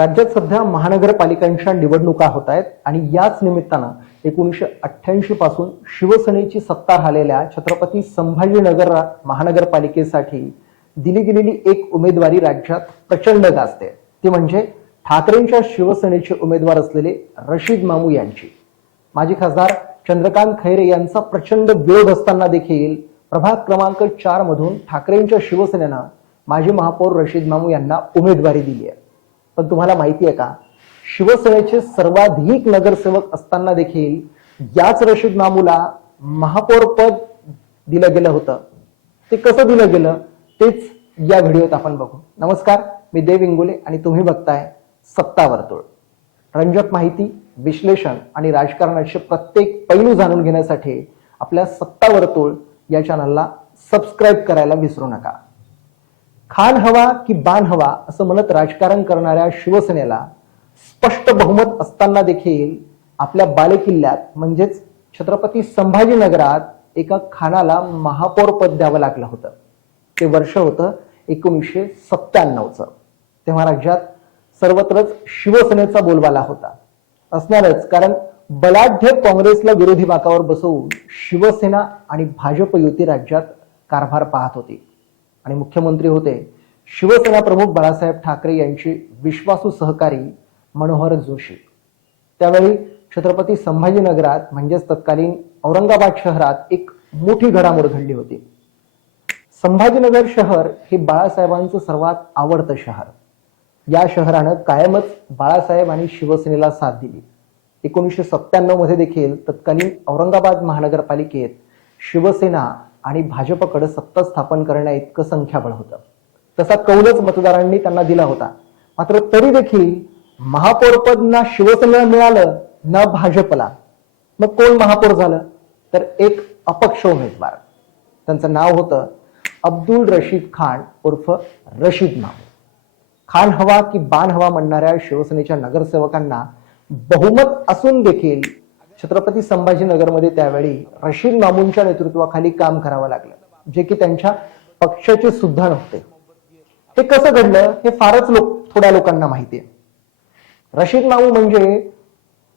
राज्यात सध्या महानगरपालिकांच्या निवडणुका होत आहेत आणि याच निमित्तानं 1988 पासून शिवसेनेची सत्ता राहिलेल्या छत्रपती संभाजीनगर महानगरपालिकेसाठी दिली गेलेली एक उमेदवारी राज्यात प्रचंड गाजते, ती म्हणजे ठाकरेंच्या शिवसेनेचे उमेदवार असलेले रशीद मामू यांची. माजी खासदार चंद्रकांत खैरे यांचा प्रचंड विरोध असताना देखील प्रभाग क्रमांक 4 मधून ठाकरेंच्या शिवसेनेनं माजी महापौर रशीद मामू यांना उमेदवारी दिली आहे. पण तुम्हाला माहिती आहे का, शिवसेनेचे सर्वाधिक नगरसेवक असताना देखील याच रशीद मामूला महापौर पद दिलं गेलं होतं. ते कसं दिलं गेलं तेच या व्हिडिओत आपण बघू. नमस्कार, मी देव इंगोले आणि तुम्ही बघताय सत्ता वर्तुळ. रंजक माहिती, विश्लेषण आणि राजकारणाचे प्रत्येक पैलू जाणून घेण्यासाठी आपल्या सत्ता वर्तुळ या चॅनलला सबस्क्राईब करायला विसरू नका. खान हवा की बाण हवा असं म्हणत राजकारण करणाऱ्या शिवसेनेला स्पष्ट बहुमत असताना देखील आपल्या बालेकिल्ल्यात म्हणजेच छत्रपती संभाजीनगरात एका खानाला महापौर पद द्यावं लागलं होतं. ते वर्ष होतं 1997चं. तेव्हा राज्यात सर्वत्रच शिवसेनेचा बोलबाला होता. असणारच, कारण बलाढ्य काँग्रेसला विरोधी बाकावर बसवून शिवसेना आणि भाजप युती राज्यात कारभार पाहत होती आणि मुख्यमंत्री होते शिवसेना प्रमुख बाळासाहेब ठाकरे यांचे विश्वासू सहकारी मनोहर जोशी. त्यावेळी छत्रपती संभाजीनगरात म्हणजेच तत्कालीन औरंगाबाद शहरात एक मोठी घडामोड घडली होती. संभाजीनगर शहर हे बाळासाहेबांचं सर्वात आवडतं शहर. या शहरानं कायमच बाळासाहेब आणि शिवसेनेला साथ दिली. 1997 मध्ये देखील तत्कालीन औरंगाबाद महानगरपालिकेत शिवसेना आणि भाजपकडे सत्ता स्थापन करण्या इतकं संख्याबळ होतं. तसा कौलच मतदारांनी त्यांना दिला होता. मात्र तरी देखील महापौरपद ना शिवसेनेला मिळालं ना भाजपला. मग कोण महापौर झालं तर एक अपक्ष उमेदवार. त्यांचं नाव होतं अब्दुल रशीद खान उर्फ रशीद मामू. खान हवा की बाण हवा म्हणणाऱ्या शिवसेनेच्या नगरसेवकांना बहुमत असून देखील छत्रपती संभाजीनगरमध्ये त्यावेळी रशीद मामूंच्या नेतृत्वाखाली काम करावं लागलं, जे की त्यांच्या पक्षाचे सुद्धा नव्हते. हे कसं घडलं हे फारच थोड्या लोकांना माहिती आहे. रशीद मामू म्हणजे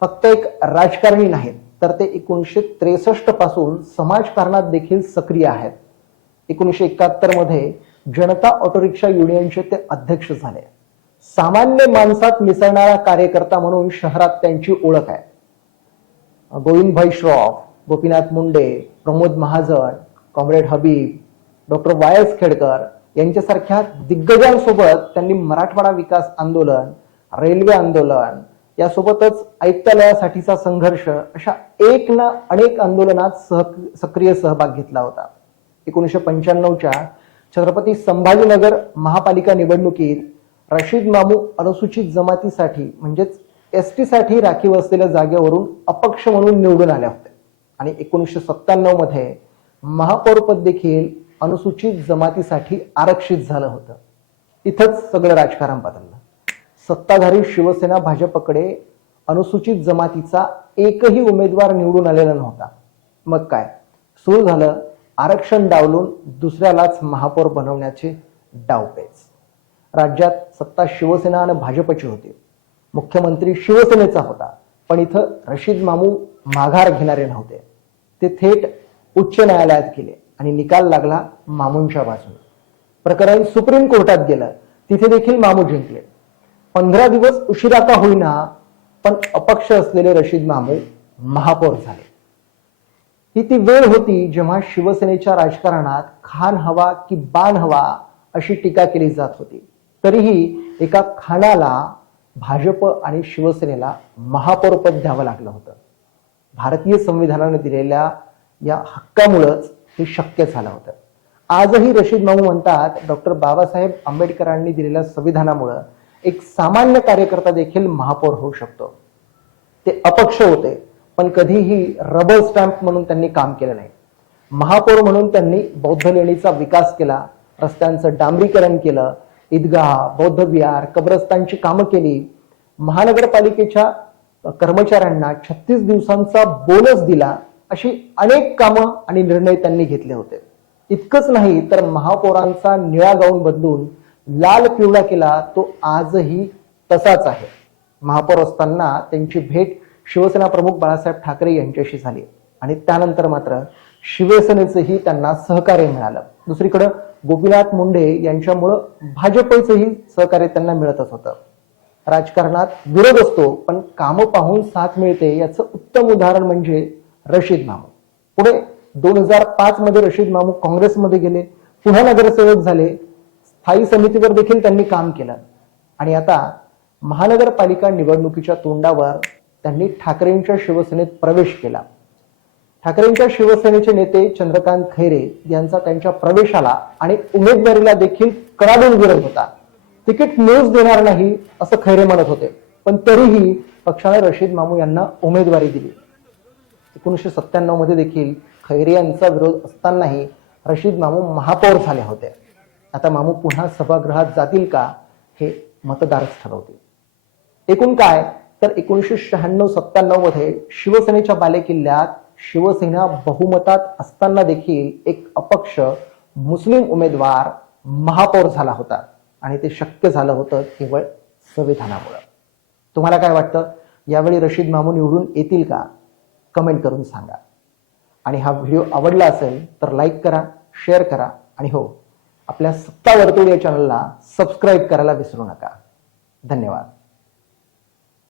फक्त एक राजकारणी नाहीत, तर ते 1963 पासून समाजकारणात देखील सक्रिय आहेत. 1971 मध्ये जनता ऑटो रिक्षा युनियनचे ते अध्यक्ष झाले. सामान्य माणसात मिसळणारा कार्यकर्ता म्हणून शहरात त्यांची ओळख आहे. गोविंदभाई श्रॉफ, गोपीनाथ मुंडे, प्रमोद महाजन, कॉम्रेड हबीब, डॉक्टर वायस खेडकर यांच्यासारख्या दिग्गजांसोबत त्यांनी मराठवाडा विकास आंदोलन, रेल्वे आंदोलन यासोबतच आयुक्तालयासाठीचा संघर्ष अशा एक ना अनेक आंदोलनात सक्रिय सहभाग घेतला होता. 1995च्या छत्रपती संभाजीनगर महापालिका निवडणुकीत रशीद मामू अनुसूचित जमातीसाठी म्हणजेच एसटी साठी राखीव असलेल्या जागेवरून अपक्ष म्हणून निवडून आल्या होत्या आणि 1997 मध्ये महापौरपद देखील अनुसूचित जमातीसाठी आरक्षित झालं होतं. इथंच सगळं राजकारण बदललं. सत्ताधारी शिवसेना भाजपकडे अनुसूचित जमातीचा एकही उमेदवार निवडून आलेला नव्हता. मग काय सुरू झालं, आरक्षण डावलून दुसऱ्यालाच महापौर बनवण्याचे डावपेच. राज्यात सत्ता शिवसेना आणि भाजपची होती. मुख्यमंत्री शिवसेनेचा होता, पण इथं रशीद मामू माघार घेणारे नव्हते. ते थेट उच्च न्यायालयात गेले आणि निकाल लागला मामूंच्या बाजूने. प्रकरण सुप्रीम कोर्टात गेलं, तिथे देखील मामू जिंकले. 15 दिवस उशिरा का होईना, पण अपक्ष असलेले रशीद मामू महापौर झाले. ही ती वेळ होती जेव्हा शिवसेनेच्या राजकारणात खान हवा की बाण हवा अशी टीका केली जात होती. तरीही एका खानाला भाजप आणि शिवसेनेला महापौरपद द्यावं लागलं होतं. भारतीय संविधानाने दिलेल्या या हक्कामुळेच हे शक्य झालं होतं. आजही रशीद मामू म्हणतात, डॉक्टर बाबासाहेब आंबेडकरांनी दिलेल्या संविधानामुळे एक सामान्य कार्यकर्ता देखील महापौर होऊ शकतो. ते अपक्ष होते, पण कधीही रबर स्टॅम्प म्हणून त्यांनी काम केलं नाही. महापौर म्हणून त्यांनी बौद्ध लेणीचा विकास केला, रस्त्यांचं डांबरीकरण केलं, ईदगाह, बौद्ध विहार, कब्रस्तानची कामं केली. महानगरपालिकेच्या कर्मचाऱ्यांना 36 दिवसांचा बोनस दिला. अशी अनेक कामं आणि निर्णय त्यांनी घेतले होते. इतकंच नाही तर महापौरांचा निळा गाऊन बदलून लाल पिवळा केला, तो आजही तसाच आहे. महापौर असताना त्यांची भेट शिवसेना प्रमुख बाळासाहेब ठाकरे यांच्याशी झाली आणि त्यानंतर मात्र शिवसेनेचंही त्यांना सहकार्य मिळालं. दुसरीकडे गोपीनाथ मुंडे यांच्यामुळं भाजपचंही सहकार्य त्यांना मिळतच होतं. राजकारणात विरोध असतो पण कामं पाहून साथ मिळते याचं उत्तम उदाहरण म्हणजे रशीद मामू. पुढे 2005 मध्ये रशीद मामू काँग्रेसमध्ये गेले, पुन्हा नगरसेवक झाले, स्थायी समितीवर देखील त्यांनी काम केलं आणि आता महानगरपालिका निवडणुकीच्या तोंडावर त्यांनी ठाकरेंच्या शिवसेनेत प्रवेश केला. ठाकरेंच्या शिवसेनेचे नेते चंद्रकांत खैरे यांचा त्यांच्या प्रवेशाला आणि उमेदवारीला देखील कडाडून विरोध होता. तिकीट मिळूच देणार नाही असं खैरे म्हणत होते, पण तरीही पक्षाने रशीद मामू यांना उमेदवारी दिली. 1997 मध्ये देखील खैरे यांचा विरोध असतानाही रशीद मामू महापौर झाले होते. आता मामू पुन्हा सभागृहात जातील का हे मतदारच ठरवतील. एकूण काय तर 1996-97 मध्ये शिवसेनेच्या बालेकिल्ल्यात शिवसेना बहुमतात असताना देखील एक अपक्ष मुस्लिम उमेदवार महापौर झाला होता आणि ते शक्य झालं होतं केवळ संविधानामुळे. तुम्हाला काय वाटतं, यावेळी रशीद मामू निवडून येतील का? कमेंट करून सांगा. आणि हा व्हिडिओ आवडला असेल तर लाईक करा, शेअर करा आणि हो, आपल्या सत्ता वर्तुळ या चॅनलला सबस्क्राईब करायला विसरू नका. धन्यवाद.